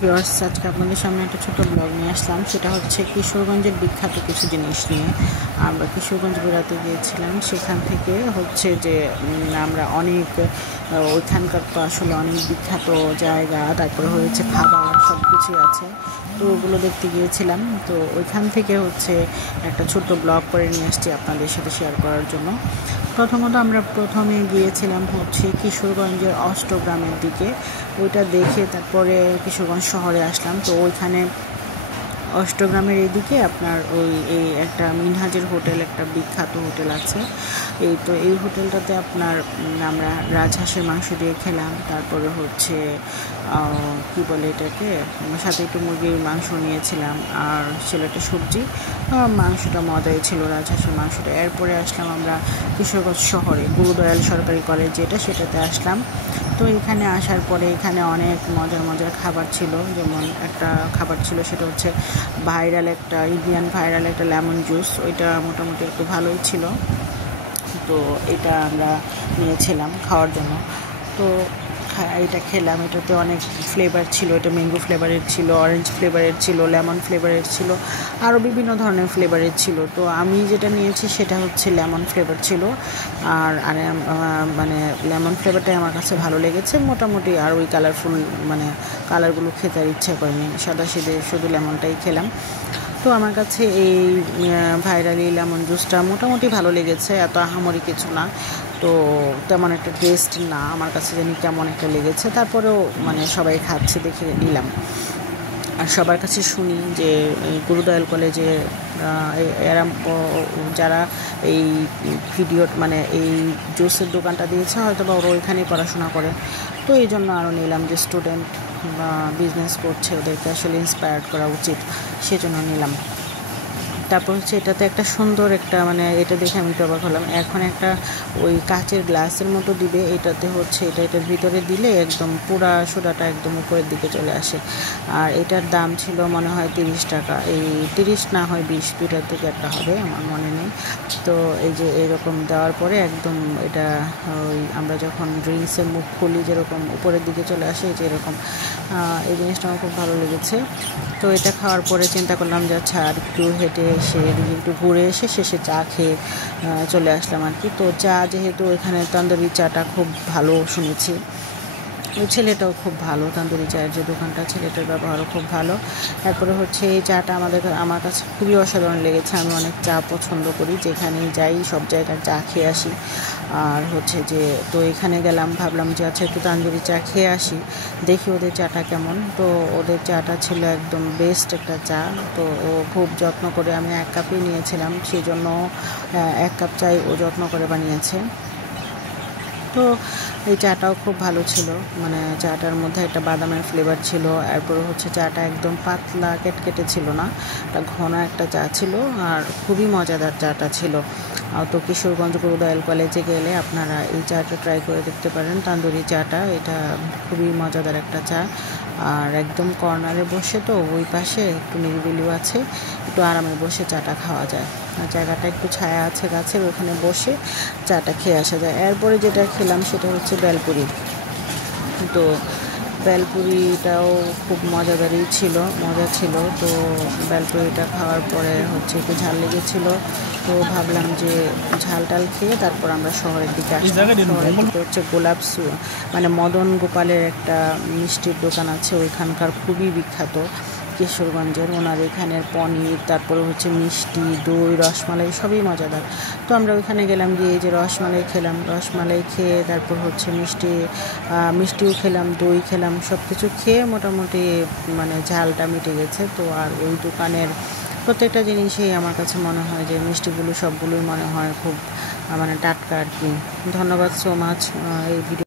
Viewers, আজকে আপনাদের সামনে একটা ছোট ব্লগ নিয়ে আসলাম। সেটা হচ্ছে কিশোরগঞ্জের বিখ্যাত কিছু জিনিস নিয়ে। আমরা কিশোরগঞ্জ বেড়াতে গিয়েছিলাম। সেখান থেকে হচ্ছে যে আমরা অনেক ওইখানকার তো আসলে অনেক বিখ্যাত জায়গা, তারপরে হয়েছে খাবার, সব কিছুই আছে। তো ওগুলো দেখতে গিয়েছিলাম। তো ওইখান থেকে হচ্ছে একটা ছোট্ট ব্লগ করে নিয়ে আসছি আপনাদের সাথে শেয়ার করার জন্য। প্রথমত আমরা প্রথমে গিয়েছিলাম হচ্ছে কিশোরগঞ্জের অষ্টগ্রামের দিকে। ওইটা দেখে তারপরে কিশোরগঞ্জ শহরে আসলাম। তো ওইখানে অষ্টগ্রামের এইদিকে আপনার এই একটা মিনহাজের হোটেল, একটা বিখ্যাত হোটেল আছে। এই হোটেলটাতে আপনার আমরা রাজহাঁসের মাংস দিয়ে খেলাম। তারপরে হচ্ছে কি বলে এটাকে, সাথে একটু মুরগির মাংস নিয়েছিলাম আর ছিল একটা সবজি। মাংসটা মজাই ছিল, রাজহাঁসের মাংসটা। এরপরে আসলাম আমরা কিশোরগঞ্জ শহরে গুরুদয়াল সরকারি কলেজ যেটা, সেটাতে আসলাম। তো এখানে আসার পরে এখানে অনেক মজার খাবার ছিল। যেমন একটা খাবার ছিল, সেটা হচ্ছে ইন্ডিয়ান ভাইরাল একটা লেমন জুস। ওইটা মোটামুটি একটু ভালোই ছিল। তো এটা আমরা নিয়েছিলাম খাওয়ার জন্য। তো এটা খেলাম। এটাতে অনেক ফ্লেভার ছিল। এটা ম্যাঙ্গো ফ্লেভারের ছিল, অরেঞ্জ ফ্লেভারের ছিল, লেমন ফ্লেভারের ছিল, আরও বিভিন্ন ধরনের ফ্লেভারের ছিল। তো আমি যেটা নিয়েছি সেটা হচ্ছে লেমন ফ্লেভার ছিল। আর মানে লেমন ফ্লেভারটাই আমার কাছে ভালো লেগেছে মোটামুটি। আর ওই কালারফুল মানে কালারগুলো খেতে আর ইচ্ছা করেনি, সাদাসিধে শুধু লেমনটাই খেলাম। তো আমার কাছে এই ভাইরালি লেমন জুসটা মোটামুটি ভালো লেগেছে, এত আহামরি কিছু না। তো তেমন একটা টেস্ট না, আমার কাছে জানি কেমন একটা লেগেছে। তারপরেও মানে সবাই খাচ্ছে দেখে নিলাম। আর সবার কাছে শুনি যে গুরুদয়াল কলেজে এরা যারা এই ভিডিও মানে এই জুসের দোকানটা দিয়েছে, হয়তো বা ওরা ওইখানেই পড়াশোনা করে। তো এই জন্য আরও নিলাম যে স্টুডেন্ট বা বিজনেস করছে, ওদেরকে আসলে ইন্সপায়ার্ড করা উচিত, সেজন্য নিলাম। তারপর হচ্ছে এটাতে একটা সুন্দর একটা মানে এটা দেখে আমি তো অবাক হলাম। এখন একটা ওই কাচের গ্লাসের মতো দিবে, এটাতে হচ্ছে এটার ভিতরে দিলে একদম পুরা সোডাটা একদম উপরের দিকে চলে আসে। আর এটার দাম ছিল মনে হয় 30 টাকা। এই 30 না হয় 20, দুইটার থেকে একটা হবে, আমার মনে নেই। তো এই যে এরকম দেওয়ার পরে একদম এটা আমরা যখন ড্রিঙ্কসের মুখ খুলি যেরকম উপরের দিকে চলে আসে, যে এরকম এই জিনিসটা আমার খুব ভালো লেগেছে। তো এটা খাওয়ার পরে চিন্তা করলাম যে আচ্ছা আর একটু হেঁটে এসে একটু ঘুরে এসে শেষে চা খেয়ে চলে আসলাম আর কি। তো চা যেহেতু এখানে তন্দুরি চাটা খুব ভালো শুনেছি, ওই ছেলেটাও খুব ভালো, তন্দুরি চায়ের যে দোকানটা, ছেলেটার ব্যবহারও খুব ভালো। তারপরে হচ্ছে এই চাটা আমার কাছে খুবই অসাধারণ লেগেছে। আমি অনেক চা পছন্দ করি, যেখানেই যাই সব জায়গায় চা খেয়ে আসি। আর হচ্ছে যে তো এখানে গেলাম, ভাবলাম যে আচ্ছা একটু তন্দুরি চা খেয়ে আসি, দেখি ওদের চাটা কেমন। তো ওদের চাটা ছিল একদম বেস্ট একটা চা। তো ও খুব যত্ন করে, আমি 1 কাপই নিয়েছিলাম, সেই জন্য 1 কাপ চাই ও যত্ন করে বানিয়েছে। তো এই চাটাও খুব ভালো ছিল, মানে চাটার মধ্যে একটা বাদামের ফ্লেভার ছিল। এরপর হচ্ছে চাটা একদম পাতলা কেটকেটে ছিল না, একটা ঘন একটা চা ছিল, আর খুবই মজাদার চাটা ছিল। তো কিশোরগঞ্জ গুরুদয়াল কলেজে গেলে আপনারা এই চাটা ট্রাই করে দেখতে পারেন, তান্দুরি চাটা। এটা খুবই মজাদার একটা চা। আর একদম কর্নারে বসে, তো ওই পাশে একটু নিরিবিলিও আছে, একটু আরামে বসে চাটা খাওয়া যায়। আর জায়গাটা একটু ছায়া আছে গাছের, ওখানে বসে চাটা খেয়ে আসা যায়। এরপরে যেটা খেলাম সেটা হচ্ছে বেলপুরি। তো বেলপুরিটাও খুব মজা ছিল। তো বেলপুরিটা খাওয়ার পরে হচ্ছে একটু ঝাল লেগেছিলো। তো ভাবলাম যে ঝাল টাল খেয়ে তারপর আমরা শহরের দিকে আসলাম। শহরের দিকে হচ্ছে মানে মদন গোপালের একটা মিষ্টির দোকান আছে, ওইখানকার খুবই বিখ্যাত কিশোরগঞ্জের। ওনার এখানের পনির, তারপরে হচ্ছে মিষ্টি, দই, রসমালাই সবই মজাদার। তো আমরা ওইখানে গেলাম, গিয়ে এই যে রসমালাই খেলাম, রসমালাই খেয়ে তারপর হচ্ছে মিষ্টিও খেলাম, দই খেলাম, সব কিছু খেয়ে মোটামুটি মানে ঝালটা মিটে গেছে। তো আর ওই দোকানের প্রত্যেকটা জিনিসই আমার কাছে মনে হয় যে মিষ্টিগুলো সবগুলোই মনে হয় খুব মানে টাটকা আর কি। ধন্যবাদ সো মাচ এই ভিডিও।